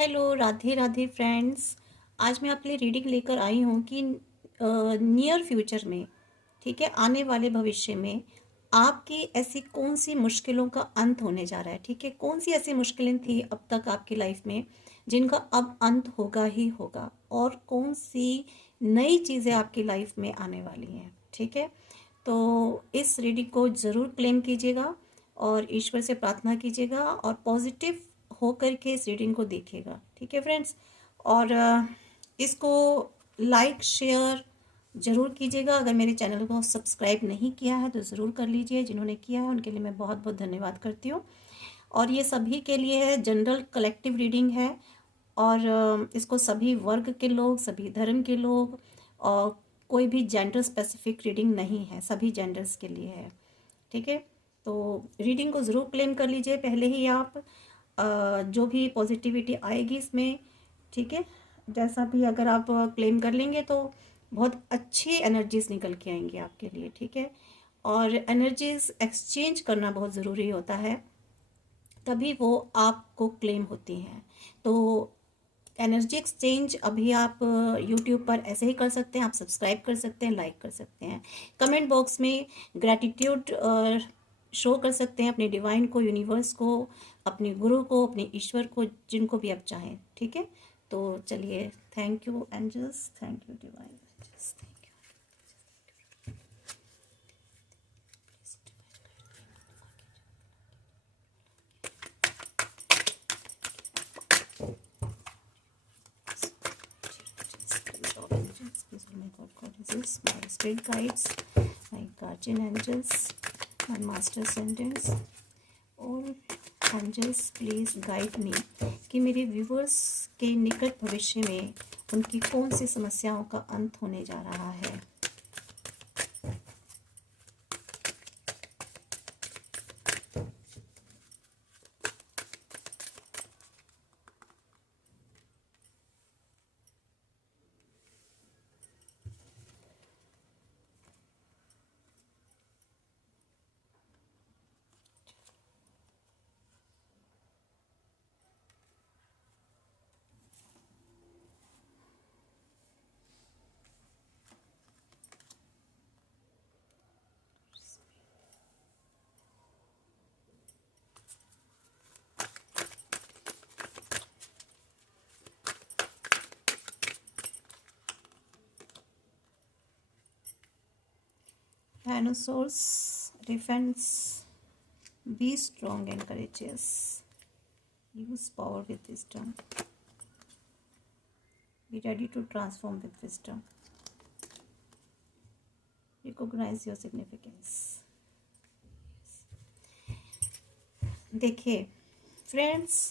Hello, Radhe Radhe friends. आज मैं आपके लिए रीडिंग लेकर आई हूँ कि नियर फ्यूचर में, ठीक है, आने वाले भविष्य में आपकी ऐसी कौन सी मुश्किलों का अंत होने जा रहा है। ठीक है, कौन सी ऐसी मुश्किलें थी अब तक आपकी लाइफ में जिनका अब अंत होगा ही होगा, और कौन सी नई चीज़ें आपकी लाइफ में आने वाली हैं। ठीक है, तो इस रीडिंग को ज़रूर क्लेम कीजिएगा और ईश्वर से प्रार्थना कीजिएगा और पॉजिटिव होकर के इस रीडिंग को देखिएगा। ठीक है फ्रेंड्स, और इसको लाइक शेयर ज़रूर कीजिएगा। अगर मेरे चैनल को सब्सक्राइब नहीं किया है तो ज़रूर कर लीजिए। जिन्होंने किया है उनके लिए मैं बहुत बहुत धन्यवाद करती हूँ। और ये सभी के लिए है, जनरल कलेक्टिव रीडिंग है, और इसको सभी वर्ग के लोग, सभी धर्म के लोग, और कोई भी जेंडर स्पेसिफिक रीडिंग नहीं है, सभी जेंडर्स के लिए है। ठीक है, तो रीडिंग को ज़रूर क्लेम कर लीजिए पहले ही आप। जो भी पॉजिटिविटी आएगी इसमें, ठीक है, जैसा भी अगर आप क्लेम कर लेंगे तो बहुत अच्छी एनर्जीज निकल के आएंगी आपके लिए। ठीक है, और एनर्जीज एक्सचेंज करना बहुत ज़रूरी होता है, तभी वो आपको क्लेम होती हैं। तो एनर्जी एक्सचेंज अभी आप यूट्यूब पर ऐसे ही कर सकते हैं। आप सब्सक्राइब कर सकते हैं, लाइक कर सकते हैं, कमेंट बॉक्स में ग्रैटिट्यूड शो कर सकते हैं अपने डिवाइन को, यूनिवर्स को, अपने गुरु को, अपने ईश्वर को, जिनको भी आप चाहें। ठीक है, तो चलिए, thank you angels, thank you divine angels, thank you. My spirit guides, my guardian angels, my master ascendants, और एंजल्स प्लीज़ गाइड मी कि मेरे व्यूवर्स के निकट भविष्य में उनकी कौन सी समस्याओं का अंत होने जा रहा है। Dinosaurs defense, be strong and courageous, use power with wisdom, be ready to transform with wisdom, recognize your significance। देखिए फ्रेंड्स,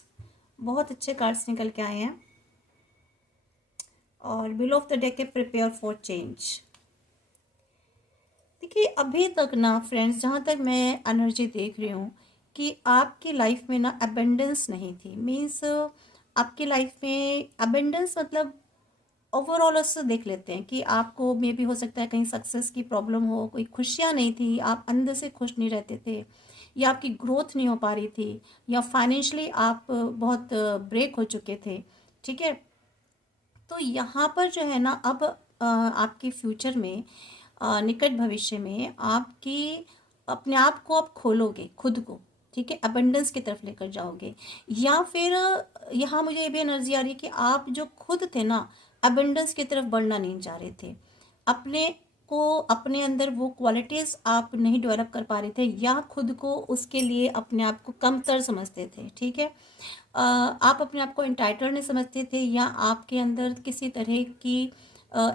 बहुत अच्छे कार्ड्स निकल के आए हैं, और बिलो ऑफ द डेक है प्रिपेयर फॉर चेंज। देखिए अभी तक ना फ्रेंड्स, जहाँ तक मैं एनर्जी देख रही हूँ कि आपकी लाइफ में ना अबेंडेंस नहीं थी। मीन्स आपकी लाइफ में अबेंडेंस मतलब ओवरऑल उससे देख लेते हैं कि आपको मे भी हो सकता है कहीं सक्सेस की प्रॉब्लम हो, कोई खुशियाँ नहीं थी, आप अंदर से खुश नहीं रहते थे, या आपकी ग्रोथ नहीं हो पा रही थी, या फाइनेंशियली आप बहुत ब्रेक हो चुके थे। ठीक है, तो यहाँ पर जो है ना अब आपके फ्यूचर में, निकट भविष्य में आपकी अपने आप को आप खोलोगे खुद को। ठीक है, अबंडेंस की तरफ लेकर जाओगे, या फिर यहाँ मुझे ये भी एनर्जी आ रही है कि आप जो खुद थे ना, अबंडेंस की तरफ बढ़ना नहीं चाह रहे थे। अपने को, अपने अंदर वो क्वालिटीज़ आप नहीं डेवलप कर पा रहे थे, या खुद को उसके लिए अपने आप को कमतर समझते थे। ठीक है, आप अपने आप को एंटाइटल नहीं समझते थे, या आपके अंदर किसी तरह की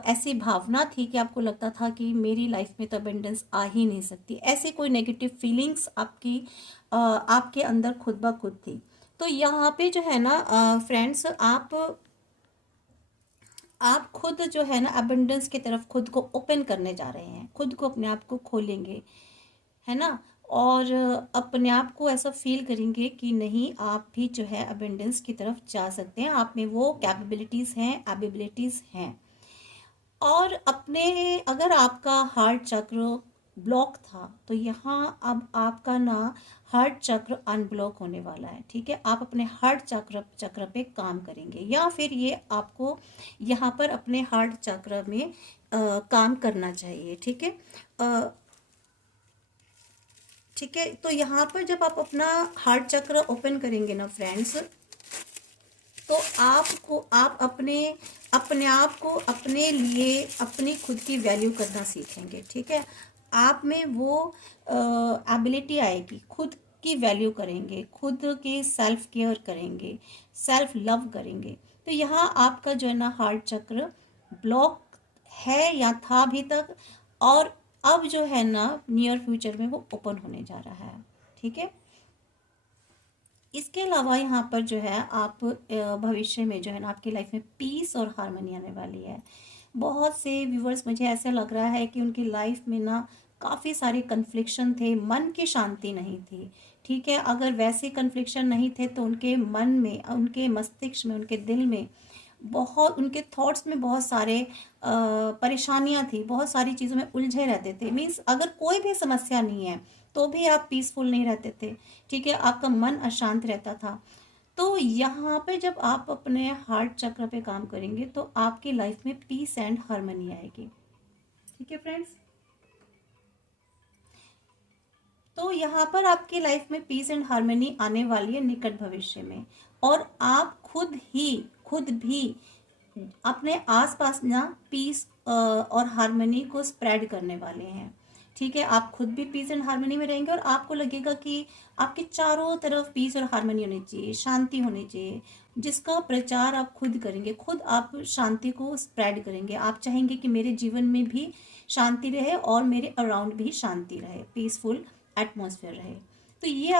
ऐसी भावना थी कि आपको लगता था कि मेरी लाइफ में तो अबेंडेंस आ ही नहीं सकती। ऐसी कोई नेगेटिव फीलिंग्स आपकी आपके अंदर खुद ब खुद थी। तो यहाँ पे जो है ना फ्रेंड्स, आप खुद जो है ना अबेंडेंस की तरफ खुद को ओपन करने जा रहे हैं, खुद को, अपने आप को खोलेंगे, है ना, और अपने आप को ऐसा फील करेंगे कि नहीं, आप भी जो है अबेंडेंस की तरफ जा सकते हैं, आप में वो कैपेबिलिटीज़ हैं, एबिलिटीज़ हैं। और अपने, अगर आपका हार्ट चक्र ब्लॉक था तो यहाँ अब आपका ना हार्ट चक्र अनब्लॉक होने वाला है। ठीक है, आप अपने हार्ट चक्र पे काम करेंगे, या फिर ये आपको यहाँ पर अपने हार्ट चक्र में काम करना चाहिए। ठीक है, ठीक है। तो यहाँ पर जब आप अपना हार्ट चक्र ओपन करेंगे ना फ्रेंड्स, तो आप अपने अपने आप को अपने लिए अपनी खुद की वैल्यू करना सीखेंगे। ठीक है, आप में वो एबिलिटी आएगी, खुद की वैल्यू करेंगे, खुद के सेल्फ केयर करेंगे, सेल्फ लव करेंगे। तो यहाँ आपका जो है ना हार्ट चक्र ब्लॉक है या था अभी तक, और अब जो है ना नियर फ्यूचर में वो ओपन होने जा रहा है। ठीक है, इसके अलावा यहाँ पर जो है आप भविष्य में जो है ना आपकी लाइफ में पीस और हार्मनी आने वाली है। बहुत से व्यूवर्स, मुझे ऐसा लग रहा है कि उनकी लाइफ में ना काफ़ी सारे कन्फ्लिक्शन थे, मन की शांति नहीं थी। ठीक है, अगर वैसे कन्फ्लिक्शन नहीं थे तो उनके मन में, उनके मस्तिष्क में, उनके दिल में बहुत, उनके थॉट्स में बहुत सारे परेशानियां थी, बहुत सारी चीज़ों में उलझे रहते थे। मीन्स अगर कोई भी समस्या नहीं है तो भी आप पीसफुल नहीं रहते थे। ठीक है, आपका मन अशांत रहता था। तो यहाँ पे जब आप अपने हार्ट चक्र पे काम करेंगे तो आपकी लाइफ में पीस एंड हार्मनी आएगी। ठीक है फ्रेंड्स, तो यहाँ पर आपकी लाइफ में पीस एंड हार्मनी आने वाली है निकट भविष्य में, और आप खुद भी अपने आसपास ना पीस और हार्मनी को स्प्रेड करने वाले हैं। ठीक है, आप खुद भी पीस एंड हार्मनी में रहेंगे और आपको लगेगा कि आपके चारों तरफ पीस और हार्मनी होनी चाहिए, शांति होनी चाहिए, जिसका प्रचार आप खुद करेंगे, खुद आप शांति को स्प्रेड करेंगे। आप चाहेंगे कि मेरे जीवन में भी शांति रहे और मेरे अराउंड भी शांति रहे, पीसफुल एटमॉस्फेयर रहे। तो ये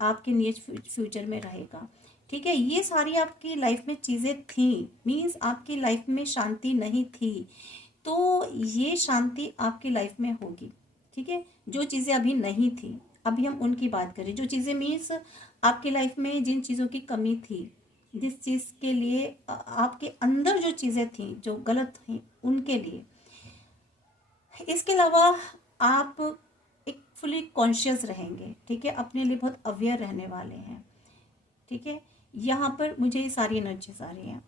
आपके नियर फ्यूचर में रहेगा। ठीक है, ये सारी आपकी लाइफ में चीज़ें थी, मीन्स आपकी लाइफ में शांति नहीं थी, तो ये शांति आपकी लाइफ में होगी। ठीक है, जो चीज़ें अभी नहीं थी, अभी हम उनकी बात करें। जो चीज़ें मीन्स आपकी लाइफ में जिन चीज़ों की कमी थी, जिस चीज़ के लिए आपके अंदर जो चीज़ें थी जो गलत थी, उनके लिए। इसके अलावा आप एक फुली कॉन्शियस रहेंगे। ठीक है, अपने लिए बहुत अवेयर रहने वाले हैं। ठीक है, यहाँ पर मुझे ये सारी एनर्जीज आ रही हैं।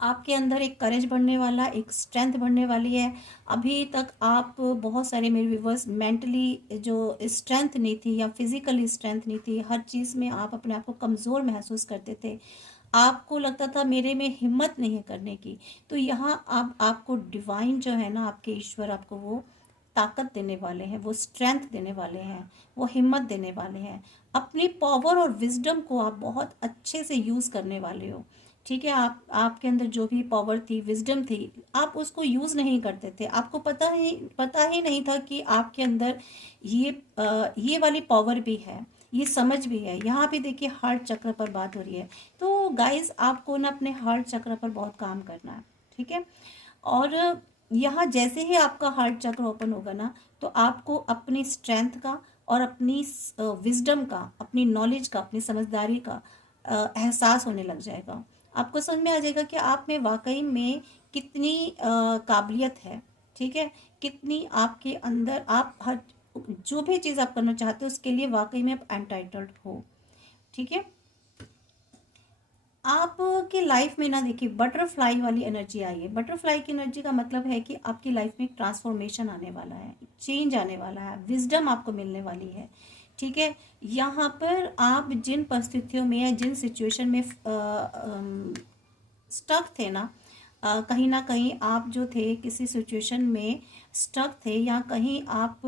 आपके अंदर एक करेज बढ़ने वाला, एक स्ट्रेंथ बढ़ने वाली है। अभी तक आप बहुत सारे मेरे व्यूवर्स मेंटली जो स्ट्रेंथ नहीं थी या फिजिकली स्ट्रेंथ नहीं थी, हर चीज़ में आप अपने आप को कमज़ोर महसूस करते थे, आपको लगता था मेरे में हिम्मत नहीं है करने की। तो यहाँ आपको डिवाइन जो है ना, आपके ईश्वर आपको वो ताकत देने वाले हैं, वो स्ट्रेंथ देने वाले हैं, वो हिम्मत देने वाले हैं। अपनी पावर और विजडम को आप बहुत अच्छे से यूज़ करने वाले हो। ठीक है, आपके अंदर जो भी पावर थी, विजडम थी, आप उसको यूज़ नहीं करते थे। आपको पता ही नहीं था कि आपके अंदर ये वाली पावर भी है, ये समझ भी है। यहाँ पे देखिए हार्ट चक्र पर बात हो रही है। तो गाइस, आपको ना अपने हार्ट चक्र पर बहुत काम करना है। ठीक है, और यहाँ जैसे ही आपका हार्ट चक्र ओपन होगा ना, तो आपको अपनी स्ट्रेंथ का और अपनी विजडम का, अपनी नॉलेज का, अपनी समझदारी का एहसास होने लग जाएगा। आपको समझ में आ जाएगा कि आप में वाकई में कितनी काबिलियत है। ठीक है, कितनी आपके अंदर, आप हर जो भी चीज़ आप करना चाहते हो उसके लिए वाकई में आप एंटाइटल्ड हो। ठीक है, आपकी लाइफ में ना देखिए बटरफ्लाई वाली एनर्जी आई है। बटरफ्लाई की एनर्जी का मतलब है कि आपकी लाइफ में एक ट्रांसफॉर्मेशन आने वाला है, चेंज आने वाला है, विजडम आपको मिलने वाली है। ठीक है, यहाँ पर आप जिन परिस्थितियों में या जिन सिचुएशन में स्टक थे ना, कहीं ना कहीं आप जो थे किसी सिचुएशन में स्टक थे, या कहीं आप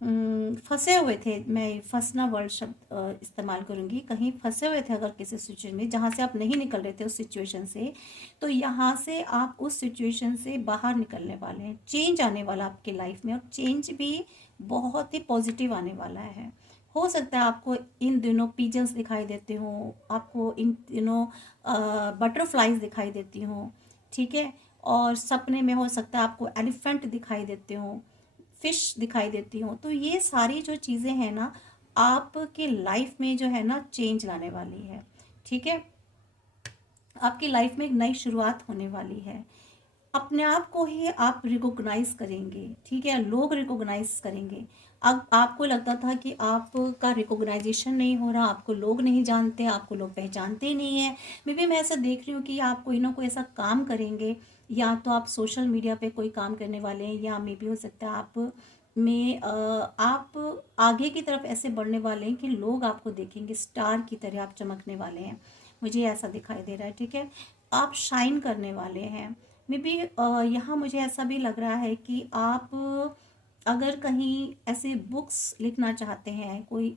फंसे हुए थे, मैं फंसना वर्ड शब्द इस्तेमाल करूँगी, कहीं फंसे हुए थे अगर किसी सिचुएशन में जहाँ से आप नहीं निकल रहे थे उस सिचुएशन से, तो यहाँ से आप उस सिचुएशन से बाहर निकलने वाले हैं। चेंज आने वाला आपकी लाइफ में, और चेंज भी बहुत ही पॉजिटिव आने वाला है। हो सकता है आपको इन दिनों पिजन्स दिखाई देते हों, आपको इन दिनों बटरफ्लाइज दिखाई देती हों। ठीक है, और सपने में हो सकता है आपको एलिफेंट दिखाई देते हों, फिश दिखाई देती हों। तो ये सारी जो चीज़ें हैं ना, आपके लाइफ में जो है ना चेंज लाने वाली है। ठीक है, आपकी लाइफ में एक नई शुरुआत होने वाली है। अपने आप को ही आप रिकॉग्नाइज करेंगे, ठीक है, लोग रिकॉग्नाइज करेंगे। अब आपको लगता था कि आपका रिकॉग्नाइजेशन नहीं हो रहा, आपको लोग नहीं जानते, आपको लोग पहचानते ही नहीं है। मे बी मैं ऐसा देख रही हूँ कि आप कोई ना कोई ऐसा काम करेंगे, या तो आप सोशल मीडिया पे कोई काम करने वाले हैं, या मे बी हो सकता है आप आगे की तरफ ऐसे बढ़ने वाले हैं कि लोग आपको देखेंगे, स्टार की तरह आप चमकने वाले हैं, मुझे ऐसा दिखाई दे रहा है, ठीक है। आप शाइन करने वाले हैं। मे बी यहाँ मुझे ऐसा भी लग रहा है कि आप अगर कहीं ऐसे बुक्स लिखना चाहते हैं, कोई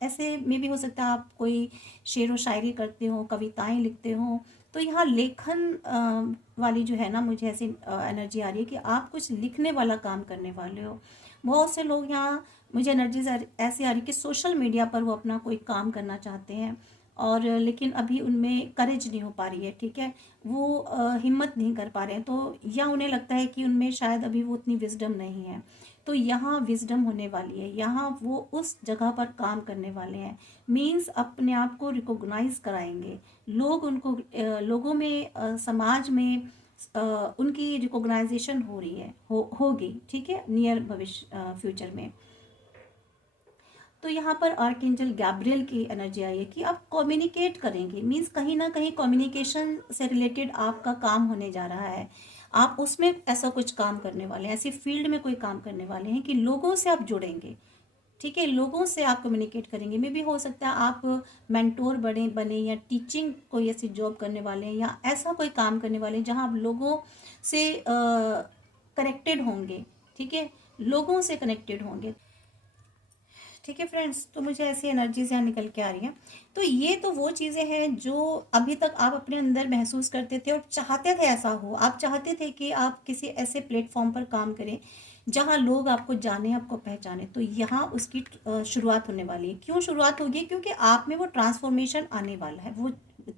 ऐसे मे भी हो सकता है आप कोई शेर व शायरी करते हो, कविताएं लिखते हो, तो यहाँ लेखन वाली जो है ना, मुझे ऐसी एनर्जी आ रही है कि आप कुछ लिखने वाला काम करने वाले हो। बहुत से लोग यहाँ, मुझे एनर्जीज ऐसी आ रही कि सोशल मीडिया पर वो अपना कोई काम करना चाहते हैं, और लेकिन अभी उनमें करेज नहीं हो पा रही है, ठीक है, वो हिम्मत नहीं कर पा रहे हैं, तो या उन्हें लगता है कि उनमें शायद अभी वो उतनी विजडम नहीं है। तो यहाँ विजडम होने वाली है, यहाँ वो उस जगह पर काम करने वाले हैं। मीन्स अपने आप को रिकॉग्नाइज कराएंगे लोग, उनको लोगों में, समाज में उनकी रिकॉग्नाइजेशन हो रही है, होगी, ठीक है, नियर भविष्य फ्यूचर में। तो यहाँ पर आर्कएंजल गैब्रियल की एनर्जी आई है कि आप कम्युनिकेट करेंगे। मीन्स कहीं ना कहीं कम्युनिकेशन से रिलेटेड आपका काम होने जा रहा है, आप उसमें ऐसा कुछ काम करने वाले हैं, ऐसी फील्ड में कोई काम करने वाले हैं कि लोगों से आप जुड़ेंगे, ठीक है, लोगों से आप कम्युनिकेट करेंगे। मे भी हो सकता है आप मेंटोर बने, या टीचिंग कोई ऐसी जॉब करने वाले हैं, या ऐसा कोई काम करने वाले हैं जहाँ आप लोगों से कनेक्टेड होंगे, ठीक है, लोगों से कनेक्टेड होंगे, ठीक है फ्रेंड्स। तो मुझे ऐसी एनर्जीज यहाँ निकल के आ रही हैं। तो ये तो वो चीज़ें हैं जो अभी तक आप अपने अंदर महसूस करते थे और चाहते थे ऐसा हो। आप चाहते थे कि आप किसी ऐसे प्लेटफॉर्म पर काम करें जहाँ लोग आपको जाने, आपको पहचाने। तो यहाँ उसकी शुरुआत होने वाली है। क्यों शुरुआत होगी? क्योंकि आप में वो ट्रांसफॉर्मेशन आने वाला है, वो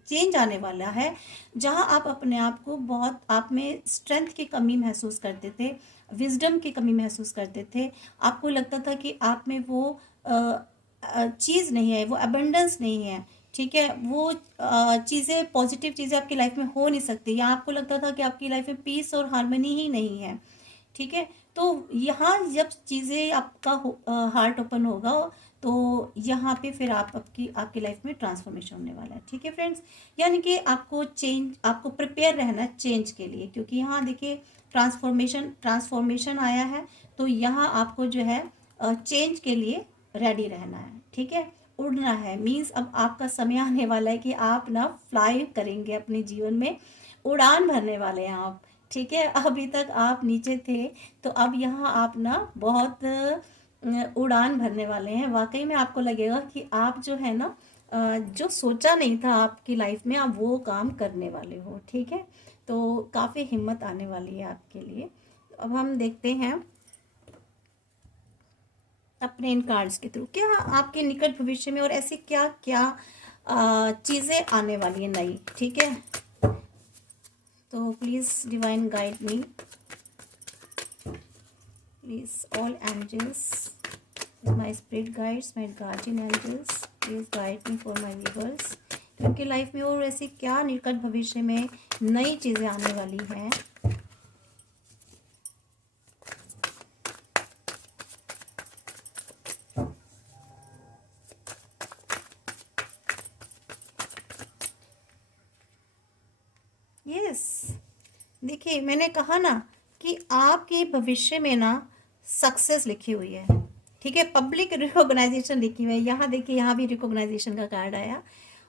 चेंज आने वाला है। जहाँ आप अपने आप को बहुत, आप में स्ट्रेंथ की कमी महसूस करते थे, विजडम की कमी महसूस करते थे, आपको लगता था कि आप में वो चीज़ नहीं है, वो अबंडेंस नहीं है, ठीक है, वो चीज़ें, पॉजिटिव चीज़ें आपकी लाइफ में हो नहीं सकती, या आपको लगता था कि आपकी लाइफ में पीस और हार्मनी ही नहीं है, ठीक है। तो यहाँ जब चीज़ें आपका हार्ट ओपन होगा, तो यहाँ पे फिर आपकी लाइफ में ट्रांसफॉर्मेशन होने वाला है, ठीक है फ्रेंड्स। यानी कि आपको प्रिपेयर रहना है चेंज के लिए, क्योंकि यहाँ देखिए ट्रांसफॉर्मेशन आया है, तो यहाँ आपको जो है चेंज के लिए रेडी रहना है, ठीक है, उड़ना है। मीन्स अब आपका समय आने वाला है कि आप ना फ्लाई करेंगे अपने जीवन में, उड़ान भरने वाले हैं आप, ठीक है। अभी तक आप नीचे थे, तो अब यहाँ आप ना बहुत उड़ान भरने वाले हैं। वाकई में आपको लगेगा कि आप जो है ना, जो सोचा नहीं था आपकी लाइफ में, आप वो काम करने वाले हो, ठीक है। तो काफ़ी हिम्मत आने वाली है आपके लिए। अब हम देखते हैं अपने इन कार्ड्स के थ्रू क्या आपके निकट भविष्य में और ऐसी क्या क्या चीज़ें आने वाली है नई, ठीक है। तो please divine guide me, please all angels, my spirit guides, my guardian angels, please guide me for my viewers. क्योंकि लाइफ में और ऐसी क्या निकट भविष्य में नई चीज़ें आने वाली हैं। यस, देखिए मैंने कहा ना कि आपके भविष्य में ना सक्सेस लिखी हुई है, ठीक है, पब्लिक रिकॉग्नाइजेशन लिखी हुई है। यहाँ देखिए, यहाँ भी रिकॉग्नाइजेशन का कार्ड आया,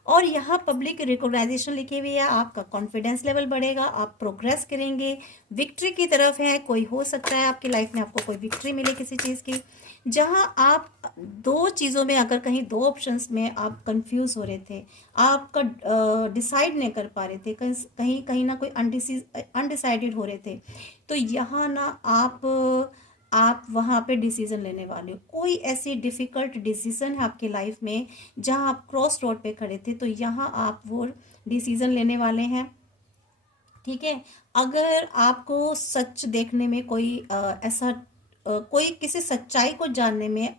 और यहाँ पब्लिक रिकॉग्नाइजेशन लिखी हुई है। आपका कॉन्फिडेंस लेवल बढ़ेगा, आप प्रोग्रेस करेंगे, विक्ट्री की तरफ है। कोई हो सकता है आपकी लाइफ में आपको कोई विक्ट्री मिले किसी चीज़ की, जहाँ आप दो चीज़ों में, अगर कहीं दो ऑप्शंस में आप कंफ्यूज हो रहे थे, आपका डिसाइड नहीं कर पा रहे थे, कहीं कहीं ना कोई अनडिसाइडेड हो रहे थे, तो यहाँ ना आप वहाँ पे डिसीज़न लेने वाले हो। कोई ऐसी डिफ़िकल्ट डिसीज़न है आपकी लाइफ में जहाँ आप क्रॉस रोड पे खड़े थे, तो यहाँ आप वो डिसीज़न लेने वाले हैं, ठीक है। अगर आपको सच देखने में कोई ऐसा कोई किसी सच्चाई को जानने में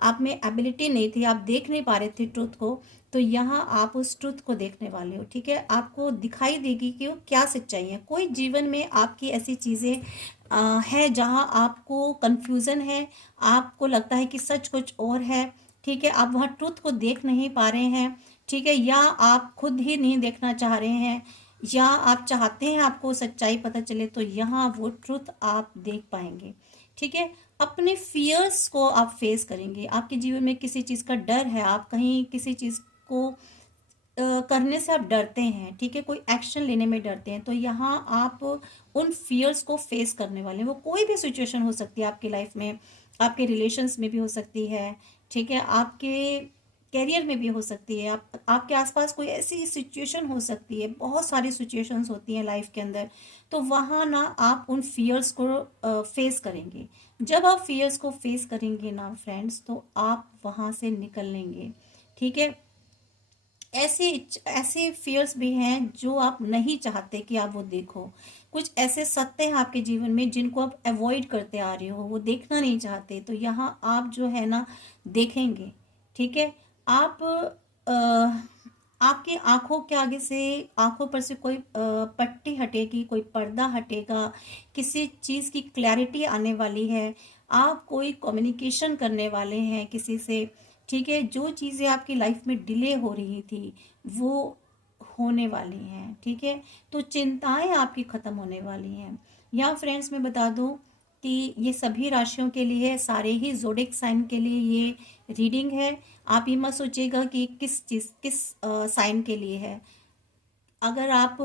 आप में एबिलिटी नहीं थी, आप देख नहीं पा रहे थे ट्रुथ को, तो यहाँ आप उस ट्रुथ को देखने वाले हो। ठीक है, आपको दिखाई देगी कि वो क्या सच्चाई है। कोई जीवन में आपकी ऐसी चीज़ें है जहाँ आपको कंफ्यूजन है, आपको लगता है कि सच कुछ और है। ठीक है, आप वहाँ ट्रुथ को देख नहीं पा रहे हैं। ठीक है, या आप खुद ही नहीं देखना चाह रहे हैं, या आप चाहते हैं आपको सच्चाई पता चले, तो यहाँ वो ट्रुथ आप देख पाएंगे। ठीक है, अपने फियर्स को आप फेस करेंगे। आपके जीवन में किसी चीज़ का डर है, आप कहीं किसी चीज़ को करने से आप डरते हैं। ठीक है, कोई एक्शन लेने में डरते हैं, तो यहाँ आप उन फियर्स को फेस करने वाले हैं। वो कोई भी सिचुएशन हो सकती है आपकी लाइफ में, आपके रिलेशंस में भी हो सकती है। ठीक है, आपके कैरियर में भी हो सकती है, आपके आसपास कोई ऐसी सिचुएशन हो सकती है। बहुत सारी सिचुएशंस होती हैं लाइफ के अंदर, तो वहाँ ना आप उन फियर्स को फेस करेंगे। जब आप फियर्स को फेस करेंगे ना फ्रेंड्स, तो आप वहाँ से निकल लेंगे। ठीक है, ऐसे ऐसे फियर्स भी हैं जो आप नहीं चाहते कि आप वो देखो। कुछ ऐसे सत्य हैं आपके जीवन में जिनको आप अवॉइड करते आ रहे हो, वो देखना नहीं चाहते, तो यहाँ आप जो है ना देखेंगे। ठीक है, आप आपकी आंखों के आगे से, आंखों पर से कोई पट्टी हटेगी, कोई पर्दा हटेगा, किसी चीज़ की क्लैरिटी आने वाली है। आप कोई कम्युनिकेशन करने वाले हैं किसी से। ठीक है, जो चीज़ें आपकी लाइफ में डिले हो रही थी वो होने वाली हैं। ठीक है, तो चिंताएं आपकी ख़त्म होने वाली हैं। या फ्रेंड्स मैं बता दूं कि ये सभी राशियों के लिए, सारे ही ज़ोडिक साइन के लिए ये रीडिंग है। आप ये मत सोचिएगा कि किस साइन के लिए है। अगर आप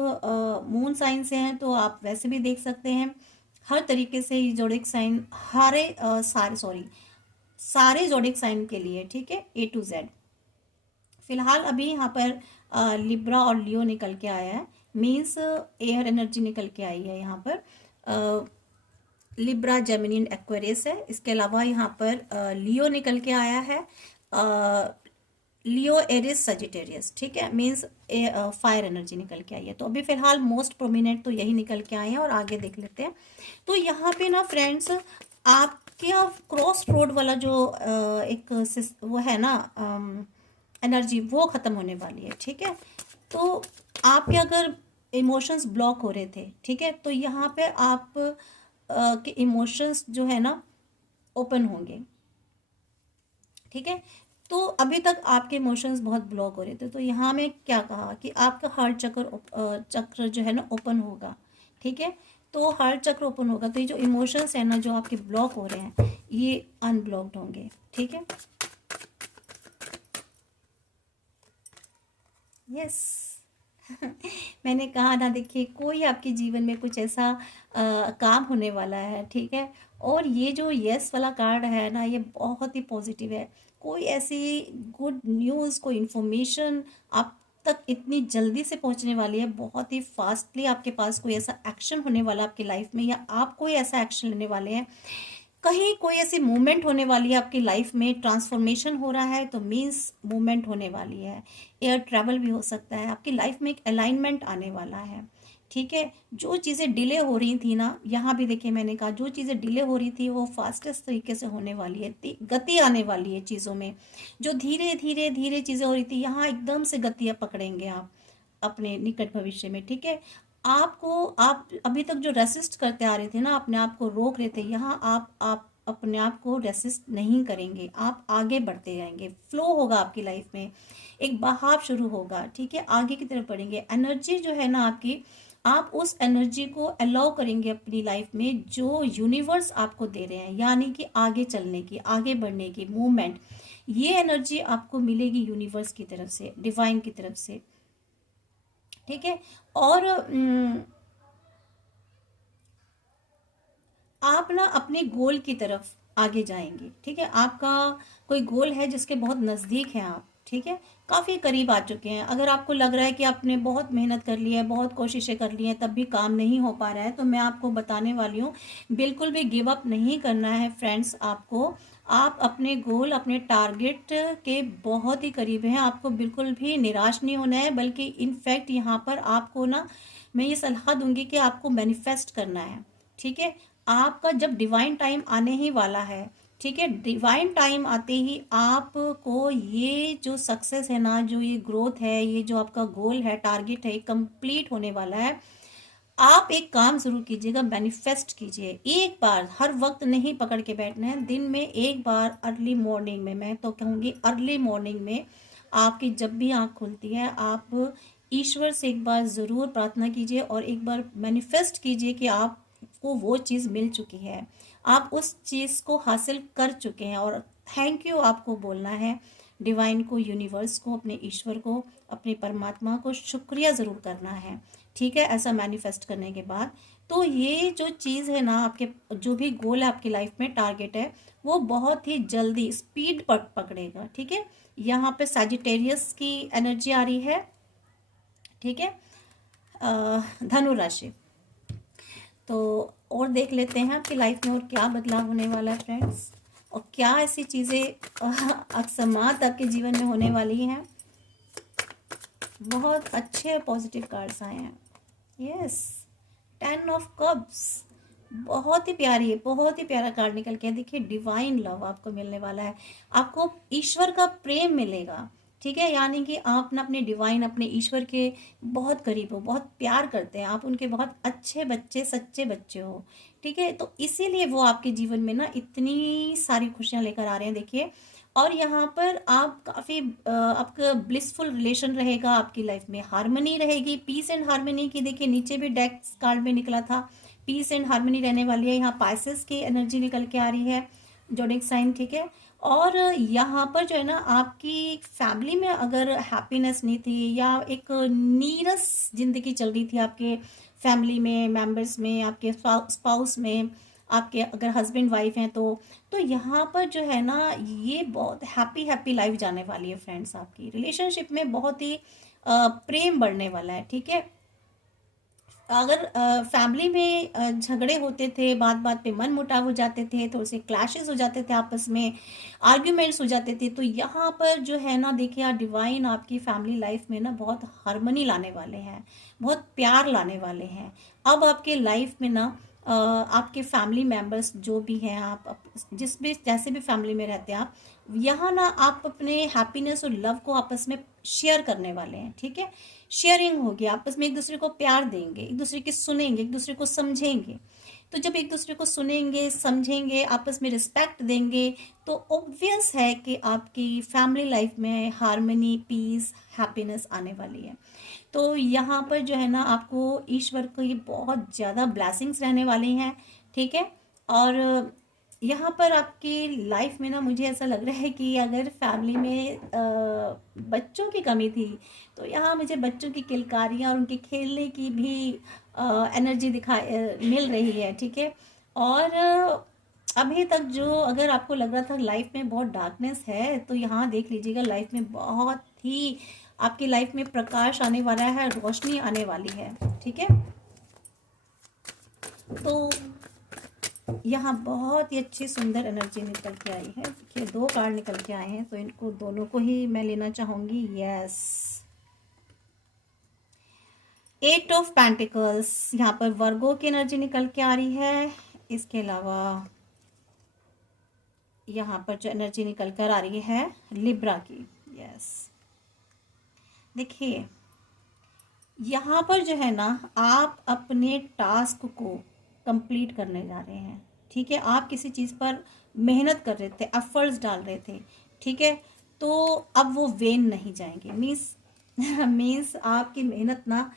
मून साइन से हैं तो आप वैसे भी देख सकते हैं। हर तरीके से ये ज़ोडिक साइन सारे ज़ोडिक साइन के लिए। ठीक है, A to Z। फिलहाल अभी यहाँ पर लिब्रा और लियो निकल के आया है, मीन्स एयर एनर्जी निकल के आई है यहाँ पर। लिब्रा जेमिनी एंड एक्वेरियस है। इसके अलावा यहाँ पर लियो निकल के आया है, लियो एरिस सजिटेरियस। ठीक है, मीन्स फायर एनर्जी निकल के आई है। तो अभी फिलहाल मोस्ट प्रोमिनेंट तो यही निकल के आए हैं, और आगे देख लेते हैं। तो यहाँ पे ना फ्रेंड्स, आपके क्रॉस रोड वाला जो वो है ना एनर्जी, वो ख़त्म होने वाली है। ठीक है, तो आपके अगर इमोशंस ब्लॉक हो रहे थे, ठीक है, तो यहाँ पे आप के इमोशंस जो है ना ओपन होंगे। ठीक है, तो अभी तक आपके इमोशंस बहुत ब्लॉक हो रहे थे, तो यहाँ में क्या कहा कि आपका हार्ट चक्र जो है ना ओपन होगा। ठीक है, तो हार्ट चक्र ओपन होगा, तो ये जो इमोशंस है ना जो आपके ब्लॉक हो रहे हैं, ये अनब्लॉक्ड होंगे। ठीक है, यस। मैंने कहा ना, देखिए कोई आपके जीवन में कुछ ऐसा काम होने वाला है। ठीक है, और ये जो यस वाला कार्ड है ना, ये बहुत ही पॉजिटिव है। कोई ऐसी गुड न्यूज़, कोई इन्फॉर्मेशन आप तक इतनी जल्दी से पहुंचने वाली है, बहुत ही फास्टली आपके पास कोई ऐसा एक्शन होने वाला आपकी लाइफ में, या आप कोई ऐसा एक्शन लेने वाले हैं। कहीं कोई ऐसी मूवमेंट होने वाली है आपकी लाइफ में, ट्रांसफॉर्मेशन हो रहा है, तो मीन्स मूवमेंट होने वाली है। एयर ट्रैवल भी हो सकता है, आपकी लाइफ में एक अलाइनमेंट आने वाला है। ठीक है, जो चीज़ें डिले हो रही थी ना, यहाँ भी देखिए मैंने कहा जो चीज़ें डिले हो रही थी वो फास्टेस्ट तरीके से होने वाली है। गति आने वाली है चीज़ों में। जो धीरे धीरे धीरे चीज़ें हो रही थी, यहाँ एकदम से गतियाँ पकड़ेंगे आप अपने निकट भविष्य में। ठीक है, आप अभी तक जो रेसिस्ट करते आ रहे थे ना, अपने आप को रोक रहे थे, यहाँ आप अपने आप को रेसिस्ट नहीं करेंगे, आप आगे बढ़ते जाएंगे। फ्लो होगा आपकी लाइफ में, एक बहाव शुरू होगा। ठीक है, आगे की तरफ बढ़ेंगे। एनर्जी जो है ना आपकी, आप उस एनर्जी को अलाउ करेंगे अपनी लाइफ में जो यूनिवर्स आपको दे रहे हैं, यानी कि आगे चलने की, आगे बढ़ने की, मूवमेंट। ये एनर्जी आपको मिलेगी यूनिवर्स की तरफ से, डिवाइन की तरफ से। ठीक है, और आप ना अपने गोल की तरफ आगे जाएंगे। ठीक है, आपका कोई गोल है जिसके बहुत नज़दीक हैं आप। ठीक है, काफ़ी करीब आ चुके हैं। अगर आपको लग रहा है कि आपने बहुत मेहनत कर ली है, बहुत कोशिशें कर ली हैं, तब भी काम नहीं हो पा रहा है, तो मैं आपको बताने वाली हूँ, बिल्कुल भी गिव अप नहीं करना है फ्रेंड्स आपको। आप अपने गोल, अपने टारगेट के बहुत ही करीब हैं। आपको बिल्कुल भी निराश नहीं होना है, बल्कि इनफैक्ट यहाँ पर आपको ना मैं ये सलाह दूंगी कि आपको मैनिफेस्ट करना है। ठीक है, आपका जब डिवाइन टाइम आने ही वाला है, ठीक है, डिवाइन टाइम आते ही आपको ये जो सक्सेस है ना, जो ये ग्रोथ है, ये जो आपका गोल है, टारगेट है, कंप्लीट होने वाला है। आप एक काम जरूर कीजिएगा, मैनिफेस्ट कीजिए एक बार, हर वक्त नहीं पकड़ के बैठना है, दिन में एक बार अर्ली मॉर्निंग में, मैं तो कहूँगी अर्ली मॉर्निंग में आपकी जब भी आँख खुलती है, आप ईश्वर से एक बार ज़रूर प्रार्थना कीजिए और एक बार मैनिफेस्ट कीजिए कि आपको वो चीज़ मिल चुकी है, आप उस चीज़ को हासिल कर चुके हैं, और थैंक यू आपको बोलना है डिवाइन को, यूनिवर्स को, अपने ईश्वर को, अपने परमात्मा को शुक्रिया ज़रूर करना है, ठीक है। ऐसा मैनिफेस्ट करने के बाद तो ये जो चीज़ है ना, आपके जो भी गोल है आपकी लाइफ में, टारगेट है, वो बहुत ही जल्दी स्पीड पकड़ेगा, ठीक है। यहाँ पे सजिटेरियस की एनर्जी आ रही है, ठीक है, धनु राशि। तो और देख लेते हैं आपकी लाइफ में और क्या बदलाव होने वाला है फ्रेंड्स, और क्या ऐसी चीज़ें अकस्मात आपके जीवन में होने वाली हैं। बहुत अच्छे पॉजिटिव कार्ड्स आए हैं। यस, 10 ऑफ कप्स, बहुत ही प्यारी है, बहुत ही प्यारा कार्ड निकल के देखिए, डिवाइन लव आपको मिलने वाला है, आपको ईश्वर का प्रेम मिलेगा, ठीक है। यानी कि आप ना अपने डिवाइन, अपने ईश्वर के बहुत करीब हो, बहुत प्यार करते हैं आप, उनके बहुत अच्छे बच्चे, सच्चे बच्चे हो, ठीक है। तो इसीलिए वो आपके जीवन में ना इतनी सारी खुशियां लेकर आ रहे हैं, देखिए। और यहाँ पर आप काफ़ी आपका ब्लिसफुल रिलेशन रहेगा, आपकी लाइफ में हारमनी रहेगी, पीस एंड हारमनी की, देखिए नीचे भी डेक्स कार्ड में निकला था, पीस एंड हारमनी रहने वाली है। यहाँ पाइसेस की एनर्जी निकल के आ रही है, जोडिक साइन, ठीक है। और यहाँ पर जो है ना, आपकी फैमिली में अगर हैप्पीनेस नहीं थी, या एक नीरस जिंदगी चल रही थी आपके फैमिली में, मेंबर्स में, आपके स्पाउस में, आपके अगर हस्बैंड वाइफ हैं तो यहाँ पर जो है ना, ये बहुत हैप्पी हैप्पी लाइफ जाने वाली है फ्रेंड्स। आपकी रिलेशनशिप में बहुत ही प्रेम बढ़ने वाला है, ठीक है। अगर फैमिली में झगड़े होते थे, बात बात पे मन मुटाव हो जाते थे, थोड़े से क्लैशेस हो जाते थे आपस में, आर्ग्यूमेंट्स हो जाते थे, तो यहाँ पर जो है ना, देखिए डिवाइन आपकी फैमिली लाइफ में ना बहुत हार्मनी लाने वाले हैं, बहुत प्यार लाने वाले हैं। अब आपके लाइफ में ना आपके फैमिली मेंबर्स जो भी हैं, आप जिस भी जैसे भी फैमिली में रहते हैं आप, यहाँ ना आप अपने हैप्पीनेस और लव को आपस में शेयर करने वाले हैं, ठीक है। शेयरिंग होगी, आपस में एक दूसरे को प्यार देंगे, एक दूसरे की सुनेंगे, एक दूसरे को समझेंगे। तो जब एक दूसरे को सुनेंगे, समझेंगे, आपस में रिस्पेक्ट देंगे, तो ऑब्वियस है कि आपकी फैमिली लाइफ में हार्मनी, पीस, हैप्पीनेस आने वाली है। तो यहाँ पर जो है ना, आपको ईश्वर को ये बहुत ज़्यादा ब्लेसिंग्स रहने वाली हैं, ठीक है। और यहाँ पर आपकी लाइफ में ना, मुझे ऐसा लग रहा है कि अगर फैमिली में बच्चों की कमी थी, तो यहाँ मुझे बच्चों की किलकारियाँ और उनके खेलने की भी एनर्जी मिल रही है, ठीक है। और अभी तक जो अगर आपको लग रहा था लाइफ में बहुत डार्कनेस है, तो यहाँ देख लीजिएगा, लाइफ में बहुत ही आपकी लाइफ में प्रकाश आने वाला है, रोशनी आने वाली है, ठीक है। तो यहाँ बहुत ही अच्छी सुंदर एनर्जी निकल के आई है, देखिए 2 कार्ड निकल के आए हैं, तो इनको दोनों को ही मैं लेना चाहूंगी। यस, 8 ऑफ पेंटिकल्स, यहाँ पर वर्गो की एनर्जी निकल के आ रही है। इसके अलावा यहाँ पर जो एनर्जी निकल कर आ रही है लिब्रा की। यस, देखिए यहाँ पर जो है ना, आप अपने टास्क को कंप्लीट करने जा रहे हैं, ठीक है। आप किसी चीज़ पर मेहनत कर रहे थे, एफर्ट्स डाल रहे थे, ठीक है। तो अब वो वेन नहीं जाएंगे, मीन्स आपकी मेहनत ना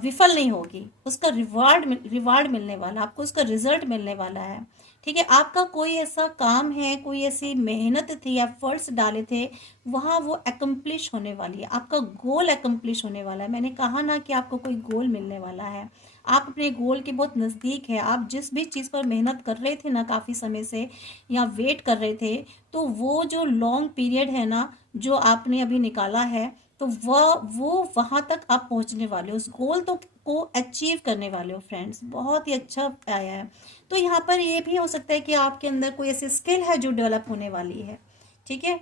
विफल नहीं होगी, उसका रिवार्ड मिलने वाला, आपको उसका रिजल्ट मिलने वाला है, ठीक है। आपका कोई ऐसा काम है, कोई ऐसी मेहनत थी, एफर्ट्स डाले थे, वहाँ वो एकम्प्लिश होने वाली है, आपका गोल एकम्प्लिश होने वाला है। मैंने कहा ना कि आपको कोई गोल मिलने वाला है, आप अपने गोल के बहुत नज़दीक है। आप जिस भी चीज़ पर मेहनत कर रहे थे ना काफ़ी समय से, या वेट कर रहे थे, तो वो जो लॉन्ग पीरियड है ना, जो आपने अभी निकाला है, तो वो वहाँ तक आप पहुँचने वाले हो, उस गोल तो को अचीव करने वाले हो फ्रेंड्स। बहुत ही अच्छा आया है। तो यहाँ पर ये भी हो सकता है कि आपके अंदर कोई ऐसी स्किल है जो डेवलप होने वाली है, ठीक है।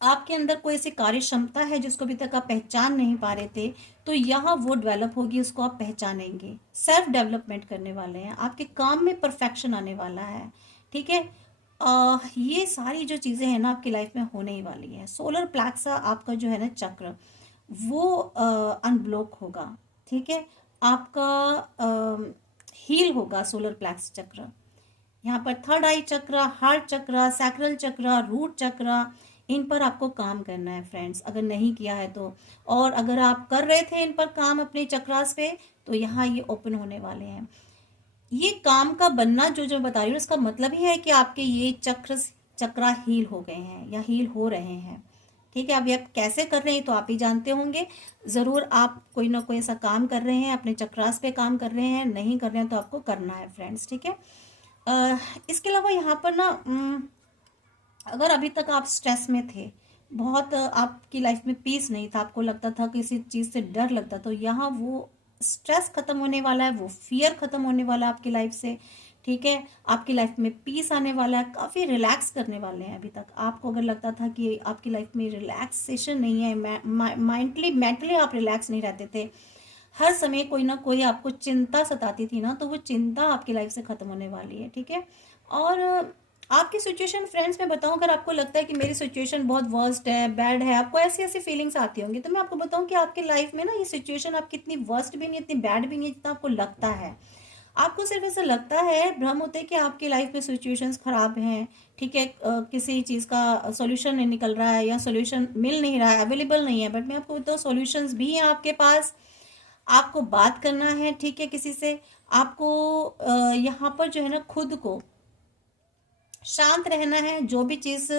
आपके अंदर कोई ऐसी कार्य क्षमता है जिसको अभी तक आप पहचान नहीं पा रहे थे, तो यहाँ वो डेवलप होगी, उसको आप पहचानेंगे। सेल्फ डेवलपमेंट करने वाले हैं, आपके काम में परफेक्शन आने वाला है। ठीक है, ये सारी जो चीज़ें हैं ना आपकी लाइफ में होने ही वाली है। सोलर प्लेक्सा आपका जो है ना चक्र, वो अनब्लॉक होगा। ठीक है, आपका हील होगा सोलर प्लेक्स चक्र। यहाँ पर थर्ड आई चक्र, हार्ट चक्र, सैक्रल चक्र, रूट चक्र, इन पर आपको काम करना है फ्रेंड्स, अगर नहीं किया है तो। और अगर आप कर रहे थे इन पर काम अपने चक्रास पे, तो यहाँ ये ओपन होने वाले हैं। ये काम का बनना जो जो बता रही हूँ, इसका मतलब ही है कि आपके ये चक्रा हील हो गए हैं या हील हो रहे हैं। ठीक है, अभी आप कैसे कर रहे हैं तो आप ही जानते होंगे। ज़रूर आप कोई ना कोई ऐसा काम कर रहे हैं, अपने चक्रास पे काम कर रहे हैं, नहीं कर रहे हैं तो आपको करना है फ्रेंड्स। ठीक है, इसके अलावा यहाँ पर ना अगर अभी तक आप स्ट्रेस में थे, बहुत आपकी लाइफ में पीस नहीं था, आपको लगता था किसी चीज़ से डर लगता, तो यहाँ वो स्ट्रेस खत्म होने वाला है, वो फियर खत्म होने वाला है आपकी लाइफ से। ठीक है, आपकी लाइफ में पीस आने वाला है, काफ़ी रिलैक्स करने वाले हैं। अभी तक आपको अगर लगता था कि आपकी लाइफ में रिलैक्सेशन नहीं है, माइंडली मेंटली आप रिलैक्स नहीं रहते थे, हर समय कोई ना कोई आपको चिंता सताती थी ना, तो वो चिंता आपकी लाइफ से ख़त्म होने वाली है। ठीक है, और आपकी सिचुएशन फ्रेंड्स में बताऊं, अगर आपको लगता है कि मेरी सिचुएशन बहुत वर्स्ट है, बैड है, आपको ऐसी ऐसी फीलिंग्स आती होंगी, तो मैं आपको बताऊं कि आपकी लाइफ में ना ये सिचुएशन आपकी इतनी वर्स्ट भी नहीं, इतनी बैड भी नहीं, जितना आपको लगता है। आपको सिर्फ ऐसा लगता है, भ्रम होते हैं कि आपकी लाइफ में सिचुएशंस खराब हैं। ठीक है, किसी चीज़ का सॉल्यूशन नहीं निकल रहा है या सॉल्यूशन मिल नहीं रहा है, अवेलेबल नहीं है, बट मैं आपको बताऊँ सॉल्यूशंस भी हैं आपके पास। आपको बात करना है, ठीक है, किसी से। आपको यहाँ पर जो है ना खुद को शांत रहना है। जो भी चीज़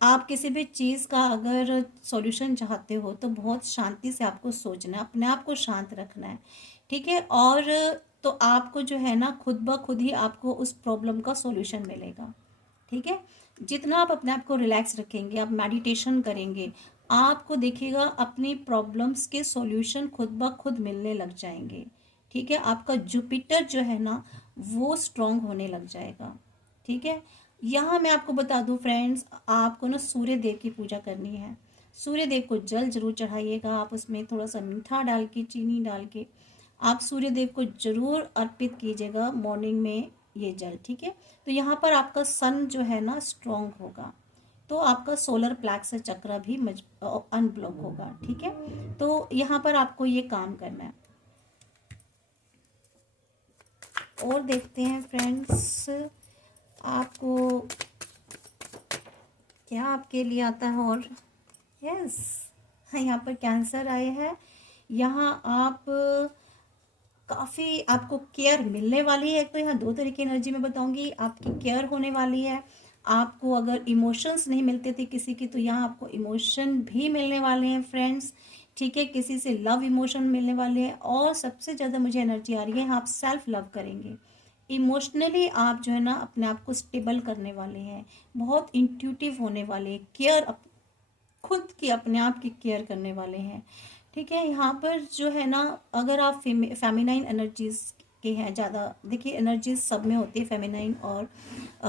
आप किसी भी चीज़ का अगर सॉल्यूशन चाहते हो तो बहुत शांति से आपको सोचना है, अपने आप को शांत रखना है। ठीक है, और तो आपको जो है ना खुद ब खुद ही आपको उस प्रॉब्लम का सॉल्यूशन मिलेगा। ठीक है, जितना आप अपने आप को रिलैक्स रखेंगे, आप मेडिटेशन करेंगे, आपको देखिएगा अपनी प्रॉब्लम्स के सॉल्यूशन खुद ब खुद मिलने लग जाएंगे। ठीक है, आपका जुपिटर जो है ना वो स्ट्रांग होने लग जाएगा। ठीक है, यहाँ मैं आपको बता दूं फ्रेंड्स, आपको ना सूर्य देव की पूजा करनी है। सूर्य देव को जल जरूर चढ़ाइएगा, आप उसमें थोड़ा सा मीठा डाल के, चीनी डाल के आप सूर्य देव को जरूर अर्पित कीजिएगा मॉर्निंग में ये जल। ठीक है, तो यहाँ पर आपका सन जो है ना स्ट्रांग होगा, तो आपका सोलर प्लेक्स चक्र भी अनब्लॉक होगा। ठीक है, तो यहाँ पर आपको ये काम करना है। और देखते हैं फ्रेंड्स आपको क्या आपके लिए आता है। और यस, यहाँ पर कैंसर आए हैं। यहाँ आप काफ़ी आपको केयर मिलने वाली है। तो यहाँ दो तरह की एनर्जी मैं बताऊंगी, आपकी केयर होने वाली है। आपको अगर इमोशंस नहीं मिलते थे किसी की, तो यहाँ आपको इमोशन भी मिलने वाले हैं फ्रेंड्स। ठीक है, किसी से लव इमोशन मिलने वाले हैं। और सबसे ज़्यादा मुझे एनर्जी आ रही है, आप सेल्फ लव करेंगे। इमोशनली आप जो है ना अपने आप को स्टेबल करने वाले हैं, बहुत इंट्यूटिव होने वाले हैं, केयर खुद की अपने आप की केयर करने वाले हैं। ठीक है, यहाँ पर जो है ना अगर आप फेमिनाइन एनर्जीज के हैं ज़्यादा, देखिए एनर्जीज सब में होती है, फेमिनाइन और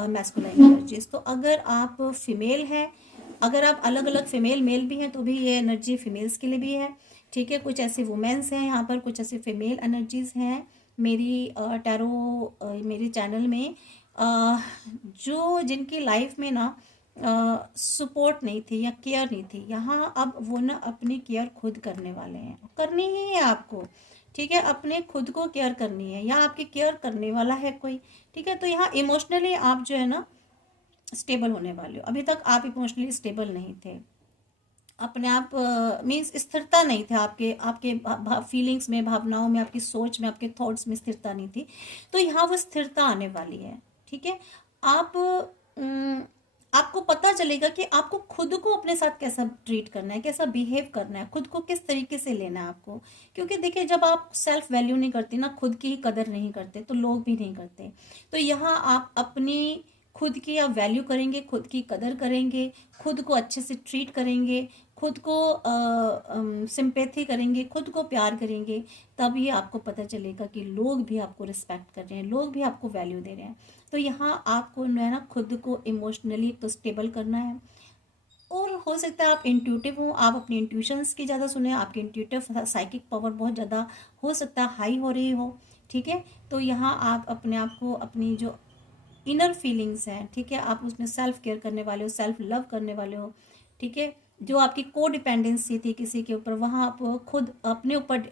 मैस्कुलाइन एनर्जीज। तो अगर आप फीमेल हैं, अगर आप अलग अलग फीमेल मेल भी हैं, तो भी ये एनर्जी फीमेल्स के लिए भी है। ठीक है, कुछ ऐसे वुमेन्स हैं यहाँ पर, कुछ ऐसे फीमेल एनर्जीज हैं मेरी टैरो मेरे चैनल में, जो जिनकी लाइफ में ना सपोर्ट नहीं थी या केयर नहीं थी, यहाँ अब वो ना अपनी केयर खुद करने वाले हैं, करनी ही है आपको। ठीक है, अपने खुद को केयर करनी है या आपकी केयर करने वाला है कोई। ठीक है, तो यहाँ इमोशनली आप जो है ना स्टेबल होने वाले हो। अभी तक आप इमोशनली स्टेबल नहीं थे, अपने आप मीन्स स्थिरता नहीं थे आपके आपके फीलिंग्स में, भावनाओं में, आपकी सोच में, आपके थॉट्स में स्थिरता नहीं थी। तो यहाँ वो स्थिरता आने वाली है। ठीक है, आप आपको पता चलेगा कि आपको खुद को अपने साथ कैसा ट्रीट करना है, कैसा बिहेव करना है, खुद को किस तरीके से लेना है आपको। क्योंकि देखिए जब आप सेल्फ वैल्यू नहीं करते ना, खुद की ही कदर नहीं करते, तो लोग भी नहीं करते। तो यहाँ आप अपनी खुद की आप वैल्यू करेंगे, खुद की कदर करेंगे, खुद को अच्छे से ट्रीट करेंगे, खुद को सिंपैथी करेंगे, खुद को प्यार करेंगे, तभी आपको पता चलेगा कि लोग भी आपको रिस्पेक्ट कर रहे हैं, लोग भी आपको वैल्यू दे रहे हैं। तो यहाँ आपको जो है ना खुद को इमोशनली तो स्टेबल करना है, और हो सकता है आप इंट्यूटिव हो, आप अपनी इंट्यूशंस की ज़्यादा सुने, आपकी इंट्यूटिव साइकिक पावर बहुत ज़्यादा हो सकता है हाई हो रही हो, ठीक है। तो यहाँ आप अपने आप को, अपनी जो इनर फीलिंग्स हैं, ठीक है, आप उसमें सेल्फ केयर करने वाले हो, सेल्फ लव करने वाले हो, ठीक है। जो आपकी को डिपेंडेंसी थी किसी के ऊपर, वहाँ आप खुद अपने ऊपर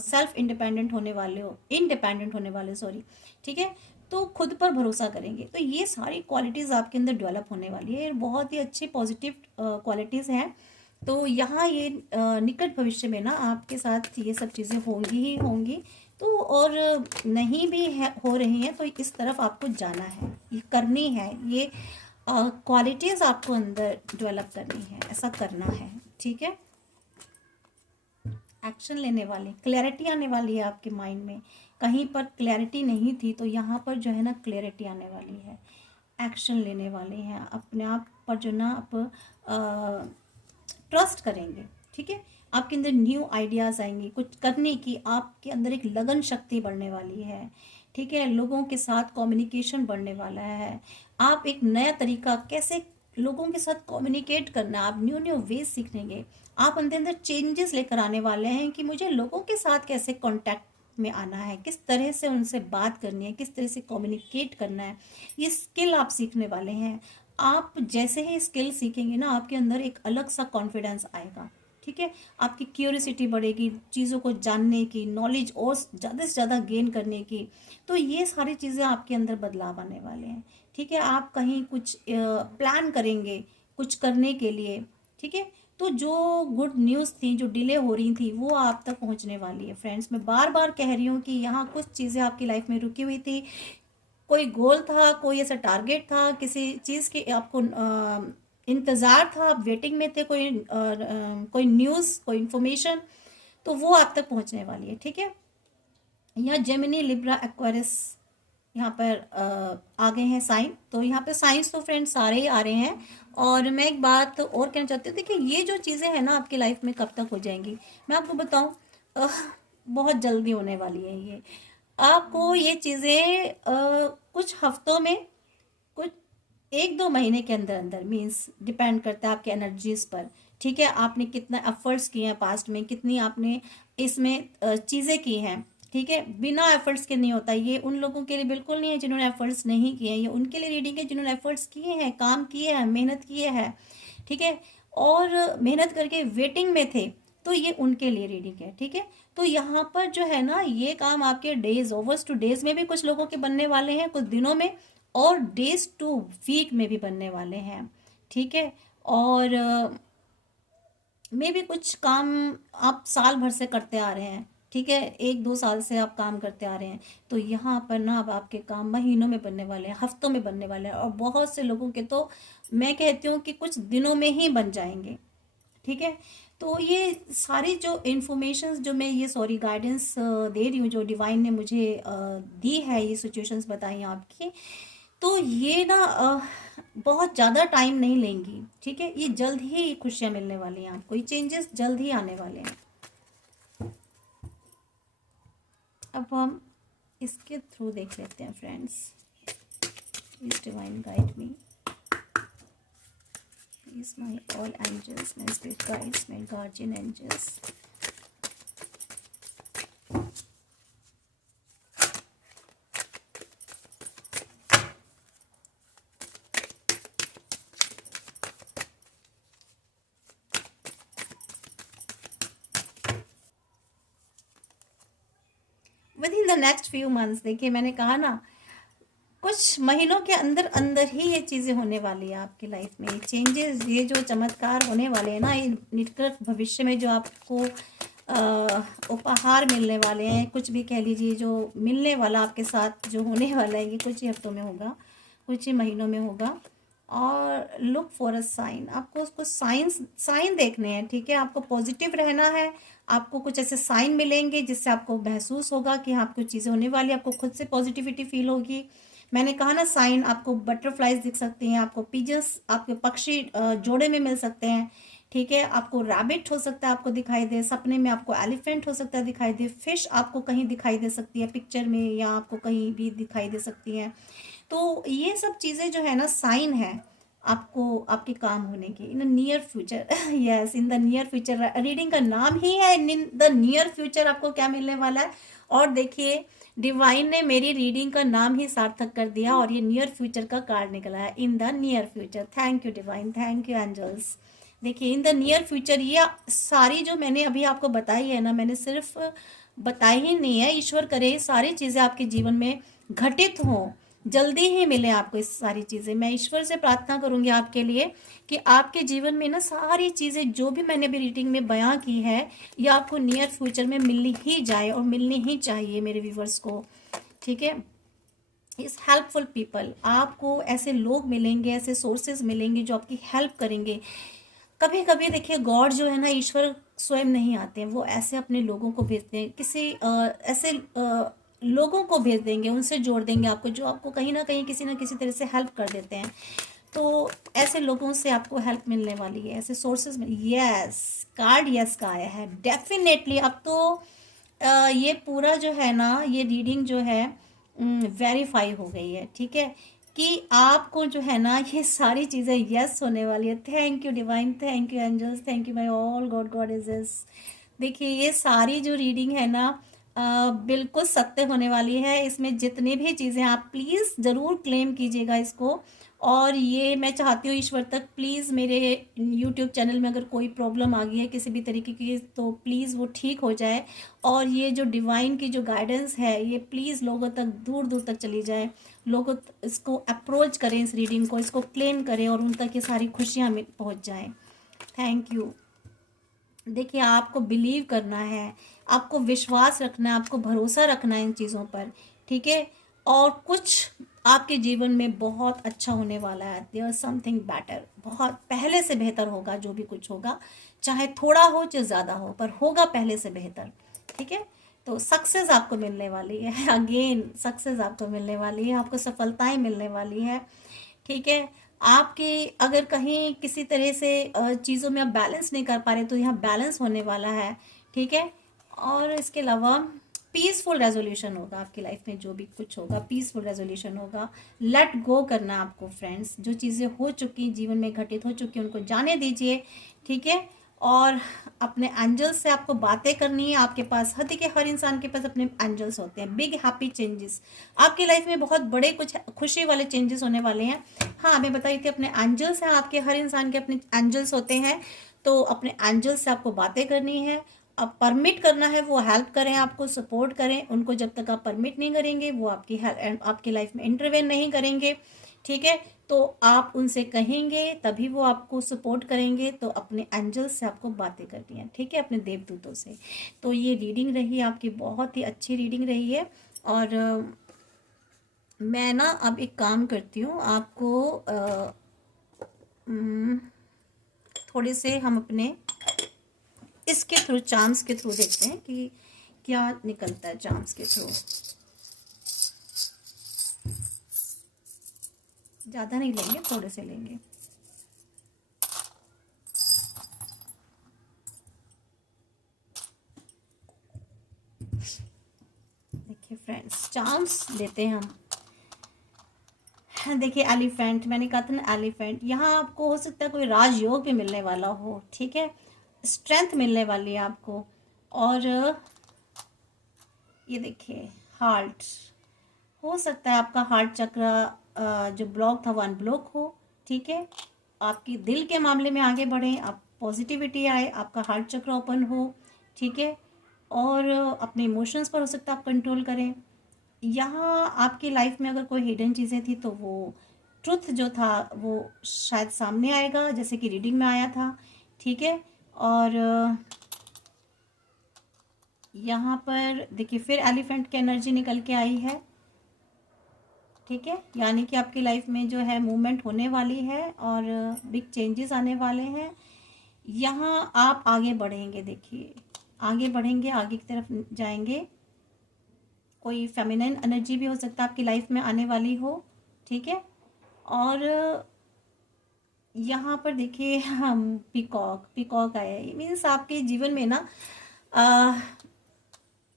सेल्फ इंडिपेंडेंट होने वाले हो, इंडिपेंडेंट होने वाले, सॉरी, ठीक है। तो खुद पर भरोसा करेंगे, तो ये सारी क्वालिटीज़ आपके अंदर डेवलप होने वाली है, बहुत ही अच्छी पॉजिटिव क्वालिटीज़ हैं। तो यहाँ ये निकट भविष्य में ना आपके साथ ये सब चीज़ें होंगी ही होंगी। तो और नहीं भी है, हो रही हैं, तो इस तरफ आपको जाना है, ये करनी है, ये क्वालिटीज़ आपको अंदर डेवलप करनी है, ऐसा करना है, ठीक है। एक्शन लेने वाले, क्लैरिटी आने वाली है आपके माइंड में, कहीं पर क्लैरिटी नहीं थी तो यहाँ पर जो है ना क्लैरिटी आने वाली है, एक्शन लेने वाले हैं, अपने आप पर जो ना आप ट्रस्ट करेंगे, ठीक है। आपके अंदर न्यू आइडियाज़ आएंगे कुछ करने की, आपके अंदर एक लगन शक्ति बढ़ने वाली है, ठीक है। लोगों के साथ कम्युनिकेशन बढ़ने वाला है, आप एक नया तरीका कैसे लोगों के साथ कम्युनिकेट करना, आप न्यू न्यू वेज सीखेंगे, आप अंदर अंदर चेंजेस लेकर आने वाले हैं कि मुझे लोगों के साथ कैसे कांटेक्ट में आना है, किस तरह से उनसे बात करनी है, किस तरह से कम्युनिकेट करना है, ये स्किल आप सीखने वाले हैं। आप जैसे ही स्किल सीखेंगे ना, आपके अंदर एक अलग सा कॉन्फिडेंस आएगा, ठीक है। आपकी क्यूरियोसिटी बढ़ेगी, चीज़ों को जानने की, नॉलेज और ज़्यादा से ज़्यादा गेन करने की। तो ये सारी चीज़ें आपके अंदर बदलाव आने वाले हैं, ठीक है। आप कहीं कुछ प्लान करेंगे कुछ करने के लिए, ठीक है। तो जो गुड न्यूज़ थी, जो डिले हो रही थी, वो आप तक पहुंचने वाली है फ्रेंड्स। मैं बार बार कह रही हूँ कि यहाँ कुछ चीज़ें आपकी लाइफ में रुकी हुई थी, कोई गोल था, कोई ऐसा टारगेट था, किसी चीज़ की आपको इंतज़ार था, आप वेटिंग में थे, कोई न्यूज़, कोई इन्फॉर्मेशन, तो वो आप तक पहुंचने वाली है, ठीक है। यहाँ जेमिनी, लिब्रा, एक्वेरियस यहाँ पर आ गए हैं साइन। तो यहाँ पे साइंस तो फ्रेंड्स सारे ही आ रहे हैं। और मैं एक बात और कहना चाहती हूँ, देखिए ये जो चीज़ें हैं ना आपकी लाइफ में कब तक हो जाएंगी, मैं आपको बताऊँ, बहुत जल्दी होने वाली है ये। आपको ये चीज़ें कुछ हफ्तों में, कुछ 1-2 महीने के अंदर अंदर, मीन्स डिपेंड करता है आपके एनर्जीज पर, ठीक है। आपने कितना एफर्ट्स किए हैं पास्ट में, कितनी आपने इसमें चीज़ें की हैं, ठीक है। बिना एफर्ट्स के नहीं होता, ये उन लोगों के लिए बिल्कुल नहीं है जिन्होंने एफर्ट्स नहीं किए हैं, ये उनके लिए रीडिंग है जिन्होंने एफर्ट्स किए हैं, काम किए हैं, मेहनत किए हैं, ठीक है। और मेहनत करके वेटिंग में थे, तो ये उनके लिए रीडिंग है, ठीक है। तो यहाँ पर जो है ना, ये काम आपके डेज, ओवर्स टू डेज में भी कुछ लोगों के बनने वाले हैं, कुछ दिनों में, और डेज टू वीक में भी बनने वाले हैं, ठीक है। और मे भी कुछ काम आप साल भर से करते आ रहे हैं, ठीक है, 1-2 साल से आप काम करते आ रहे हैं, तो यहाँ पर ना अब आपके काम महीनों में बनने वाले हैं, हफ्तों में बनने वाले हैं, और बहुत से लोगों के तो मैं कहती हूँ कि कुछ दिनों में ही बन जाएंगे, ठीक है। तो ये सारी जो इन्फॉर्मेशंस जो मैं ये सॉरी गाइडेंस दे रही हूँ, जो डिवाइन ने मुझे दी है, ये सिचुएशंस बताई हैं आपकी, तो ये ना बहुत ज़्यादा टाइम नहीं लेंगी, ठीक है। ये जल्द ही खुशियाँ मिलने वाली हैं आपको, ये चेंजेस जल्द ही आने वाले हैं। अब हम इसके थ्रू देख लेते हैं friends. Please divine guide me, please my all angels, my spirit guides, my guardian angels. Within the next few months, देखिए मैंने कहा ना, कुछ महीनों के अंदर अंदर ही ये चीज़ें होने वाली है आपकी लाइफ में, ये चेंजेस, ये जो चमत्कार होने वाले हैं ना, ये निकट भविष्य में जो आपको उपहार मिलने वाले हैं, कुछ भी कह लीजिए, जो मिलने वाला आपके साथ जो होने वाला है, ये कुछ ही हफ्तों में होगा, कुछ ही महीनों में होगा। और लुक फॉर अ साइन, आपको उसको साइन देखने हैं, ठीक है। आपको पॉजिटिव रहना है, आपको कुछ ऐसे साइन मिलेंगे जिससे आपको महसूस होगा कि हाँ कुछ चीज़ें होने वाली, आपको खुद से पॉजिटिविटी फील होगी। मैंने कहा ना, साइन आपको बटरफ्लाइज दिख सकती हैं, आपको पिजन्स, आपके पक्षी जोड़े में मिल सकते हैं, ठीक है। आपको रैबिट हो सकता है आपको दिखाई दे सपने में, आपको एलिफेंट हो सकता है दिखाई दे, फिश आपको कहीं दिखाई दे सकती है पिक्चर में, या आपको कहीं भी दिखाई दे सकती है। तो ये सब चीज़ें जो है ना साइन है, आपको आपके काम होने की इन the near future. Yes, in the near future, reading का नाम ही है इन द नियर फ्यूचर, आपको क्या मिलने वाला है। और देखिए डिवाइन ने मेरी रीडिंग का नाम ही सार्थक कर दिया और ये नियर फ्यूचर का कार्ड निकला है, in the near future. Thank you divine, thank you angels. देखिए इन द नियर फ्यूचर, ये सारी जो मैंने अभी आपको बताई है ना, मैंने सिर्फ बताई ही नहीं है, ईश्वर करे सारी चीज़ें आपके जीवन में घटित हों, जल्दी ही मिले आपको इस सारी चीज़ें। मैं ईश्वर से प्रार्थना करूंगी आपके लिए कि आपके जीवन में ना सारी चीज़ें जो भी मैंने अभी रीडिंग में बयां की है ये आपको नियर फ्यूचर में मिलनी ही जाए और मिलनी ही चाहिए मेरे व्यूवर्स को, ठीक है। इस हेल्पफुल पीपल, आपको ऐसे लोग मिलेंगे, ऐसे सोर्सेज मिलेंगे जो आपकी हेल्प करेंगे। कभी कभी देखिए गॉड जो है ना, ईश्वर स्वयं नहीं आते हैं, वो ऐसे अपने लोगों को भेजते हैं, किसी ऐसे लोगों को भेज देंगे, उनसे जोड़ देंगे आपको, जो आपको कहीं ना कहीं किसी ना किसी तरह से हेल्प कर देते हैं। तो ऐसे लोगों से आपको हेल्प मिलने वाली है, ऐसे सोर्सेज में। यस, कार्ड यस का आया है डेफिनेटली। अब तो ये पूरा जो है ना, ये रीडिंग जो है वेरीफाई हो गई है, ठीक है, कि आपको जो है ना ये सारी चीज़ें यस होने वाली है। Thank you divine, thank you angels, thank you my all god goddesses. देखिए ये सारी जो रीडिंग है ना बिल्कुल सत्य होने वाली है। इसमें जितनी भी चीज़ें, आप प्लीज़ ज़रूर क्लेम कीजिएगा इसको। और ये मैं चाहती हूँ ईश्वर तक प्लीज़ मेरे यूट्यूब चैनल में अगर कोई प्रॉब्लम आ गई है किसी भी तरीके की, तो प्लीज़ वो ठीक हो जाए। और ये जो डिवाइन की जो गाइडेंस है ये प्लीज़ लोगों तक दूर दूर तक चली जाए, लोग इसको अप्रोच करें, इस रीडिंग को, इसको क्लेम करें और उन तक ये सारी खुशियाँ पहुँच जाएँ। Thank you. देखिए आपको बिलीव करना है, आपको विश्वास रखना है, आपको भरोसा रखना है इन चीज़ों पर, ठीक है। और कुछ आपके जीवन में बहुत अच्छा होने वाला है। देयर समथिंग बेटर, बहुत पहले से बेहतर होगा जो भी कुछ होगा, चाहे थोड़ा हो चाहे ज़्यादा हो, पर होगा पहले से बेहतर, ठीक है। तो सक्सेस आपको मिलने वाली है, अगेन सक्सेस आपको मिलने वाली है, आपको सफलताएं मिलने वाली है, ठीक है। आपकी अगर कहीं किसी तरह से चीज़ों में आप बैलेंस नहीं कर पा रहे तो यहाँ बैलेंस होने वाला है, ठीक है। और इसके अलावा पीसफुल रेजोल्यूशन होगा आपकी लाइफ में, जो भी कुछ होगा पीसफुल रेजोल्यूशन होगा। लेट गो करना आपको फ्रेंड्स, जो चीज़ें हो चुकी जीवन में घटित हो चुकी उनको जाने दीजिए, ठीक है। और अपने एंजल्स से आपको बातें करनी है। आपके पास देखिए हर इंसान के पास अपने एंजल्स होते हैं। बिग हैप्पी चेंजेस आपकी लाइफ में, बहुत बड़े कुछ खुशी वाले चेंजेस होने वाले हैं। हाँ मैं बताई थी अपने एंजल्स हैं, आपके हर इंसान के अपने एंजल्स होते हैं। तो अपने एंजल्स से आपको बातें करनी है, अब परमिट करना है वो हेल्प करें, आपको सपोर्ट करें उनको। जब तक आप परमिट नहीं करेंगे वो आपकी लाइफ में इंटरवेन नहीं करेंगे, ठीक है। तो आप उनसे कहेंगे तभी वो आपको सपोर्ट करेंगे। तो अपने एंजल्स से आपको बातें करनी है, ठीक है, अपने देवदूतों से। तो ये रीडिंग रही आपकी, बहुत ही अच्छी रीडिंग रही है। और मैं ना अब एक काम करती हूँ, आपको थोड़े से हम अपने इसके थ्रू, चार्म्स के थ्रू देखते हैं कि क्या निकलता है चार्म्स के थ्रू। ज़्यादा नहीं लेंगे, थोड़े से लेंगे। देखिए फ्रेंड्स, चार्म्स लेते हैं हम। देखिए एलिफेंट, मैंने कहा था ना एलिफेंट, यहाँ आपको हो सकता है कोई राजयोग भी मिलने वाला हो, ठीक है। स्ट्रेंथ मिलने वाली है आपको। और ये देखिए हार्ट, हो सकता है आपका हार्ट चक्र जो ब्लॉक था वो अनब्लॉक हो, ठीक है। आपकी दिल के मामले में आगे बढ़ें, आप पॉजिटिविटी आए, आपका हार्ट चक्र ओपन हो, ठीक है। और अपने इमोशंस पर हो सकता है आप कंट्रोल करें। यहाँ आपकी लाइफ में अगर कोई हिडन चीज़ें थी तो वो ट्रुथ जो था वो शायद सामने आएगा, जैसे कि रीडिंग में आया था, ठीक है। और यहाँ पर देखिए फिर एलिफेंट की एनर्जी निकल के आई है, ठीक है। यानी कि आपकी लाइफ में जो है मूवमेंट होने वाली है और बिग चेंजेस आने वाले हैं। यहाँ आप आगे बढ़ेंगे, देखिए आगे बढ़ेंगे, आगे की तरफ जाएंगे। कोई फेमिनिन एनर्जी भी हो सकता है आपकी लाइफ में आने वाली हो, ठीक है। और यहाँ पर देखिए हम पीकॉक, पीकॉक आया है, मीन्स आपके जीवन में ना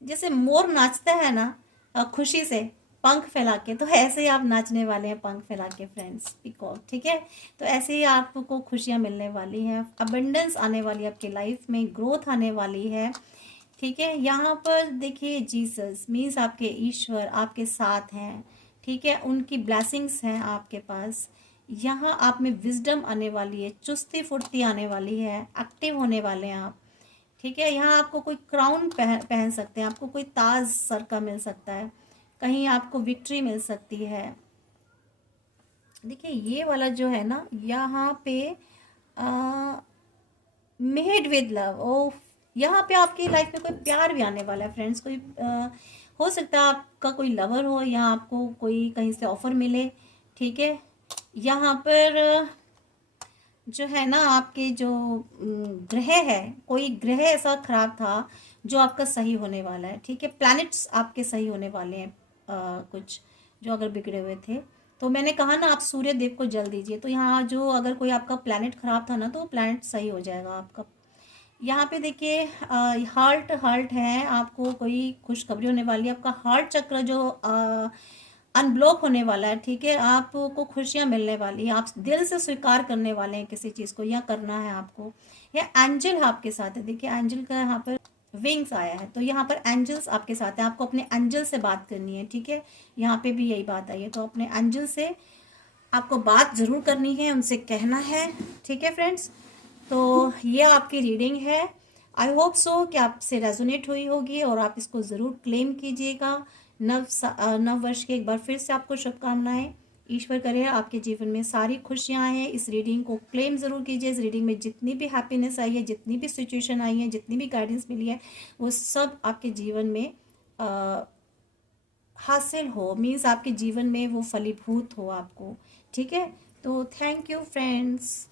जैसे मोर नाचता है ना खुशी से, पंख फैला के, तो ऐसे ही आप नाचने वाले हैं पंख फैला के फ्रेंड्स, पीकॉक, ठीक है। तो ऐसे ही आपको खुशियाँ मिलने वाली हैं, अबंडेंस आने वाली है आपकी लाइफ में, ग्रोथ आने वाली है, ठीक है। यहाँ पर देखिए जीसस मीन्स आपके ईश्वर आपके साथ हैं, ठीक है, उनकी ब्लेसिंग्स हैं आपके पास। यहाँ आप में विजडम आने वाली है, चुस्ती फुर्ती आने वाली है, एक्टिव होने वाले हैं आप, ठीक है। यहाँ आपको कोई क्राउन पहन सकते हैं, आपको कोई ताज सर का मिल सकता है, कहीं आपको विक्ट्री मिल सकती है। देखिए ये वाला जो है ना यहाँ पे मेड विद लव, ओ यहाँ पे आपकी लाइफ में कोई प्यार भी आने वाला है फ्रेंड्स, कोई हो सकता है आपका कोई लवर हो या आपको कोई कहीं से ऑफर मिले, ठीक है। यहाँ पर जो है ना आपके जो ग्रह है, कोई ग्रह ऐसा खराब था जो आपका सही होने वाला है, ठीक है। प्लैनेट्स आपके सही होने वाले हैं, कुछ जो अगर बिगड़े हुए थे, तो मैंने कहा ना आप सूर्य देव को जल दीजिए, तो यहाँ जो अगर कोई आपका प्लैनेट खराब था ना तो वो प्लैनेट सही हो जाएगा आपका। यहाँ पे देखिए हार्ट हार्ट है, आपको कोई खुशखबरी होने वाली है, आपका हार्ट चक्र जो अनब्लॉक होने वाला है, ठीक है। आपको खुशियाँ मिलने वाली है, आप दिल से स्वीकार करने वाले हैं किसी चीज़ को, या करना है आपको। या एंजल आपके साथ है, देखिए एंजल का यहाँ पर विंग्स आया है, तो यहाँ पर एंजल्स आपके साथ है, आपको अपने एंजल से बात करनी है, ठीक है। यहाँ पे भी यही बात आई है, तो अपने एंजल से आपको बात ज़रूर करनी है, उनसे कहना है, ठीक है फ्रेंड्स। तो ये आपकी रीडिंग है, आई होप सो कि आपसे रेजोनेट हुई होगी और आप इसको ज़रूर क्लेम कीजिएगा। नव वर्ष की एक बार फिर से आपको शुभकामनाएं। ईश्वर करे आपके जीवन में सारी खुशियां आए। इस रीडिंग को क्लेम ज़रूर कीजिए। इस रीडिंग में जितनी भी हैप्पीनेस आई है, जितनी भी सिचुएशन आई है, जितनी भी गाइडेंस मिली है, वो सब आपके जीवन में हासिल हो, मीन्स आपके जीवन में वो फलीभूत हो आपको, ठीक है। तो थैंक यू फ्रेंड्स।